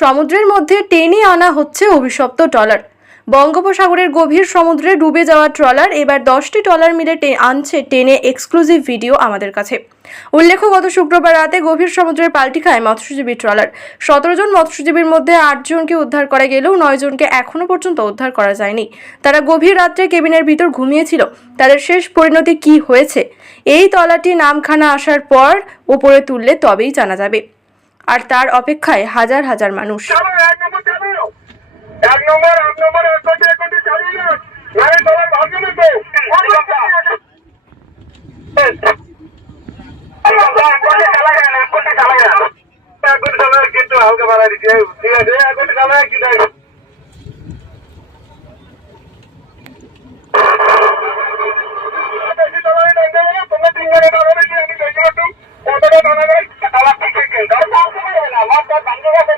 সমুদ্রের মধ্যে টেনে আনা হচ্ছে অভিশপ্ত ট্রলার। বঙ্গোপসাগরের গভীর সমুদ্রে ডুবে যাওয়া ট্রলার এবার দশটি ট্রলার মিলে আনছে টেনে এক্সক্লুসিভ ভিডিও আমাদের কাছে। উল্লেখ্য, গত শুক্রবার রাতে গভীর সমুদ্রের পাল্টি খায় মৎস্যজীবী ট্রলার। সতেরো জন মৎস্যজীবীর মধ্যে আটজনকে উদ্ধার করা গেলেও নয় জনকে এখনও পর্যন্ত উদ্ধার করা যায়নি। তারা গভীর রাত্রে কেবিনের ভিতর ঘুমিয়েছিল। তাদের শেষ পরিণতি কি হয়েছে? এই তলাটি নামখানা আসার পর উপরে তুললে তবেই জানা যাবে। আর তার অপেক্ষায় হাজার হাজার মানুষ। কিন্তু হালকা বাড়া দিচ্ছে ঠিক আছে ঠিক আছে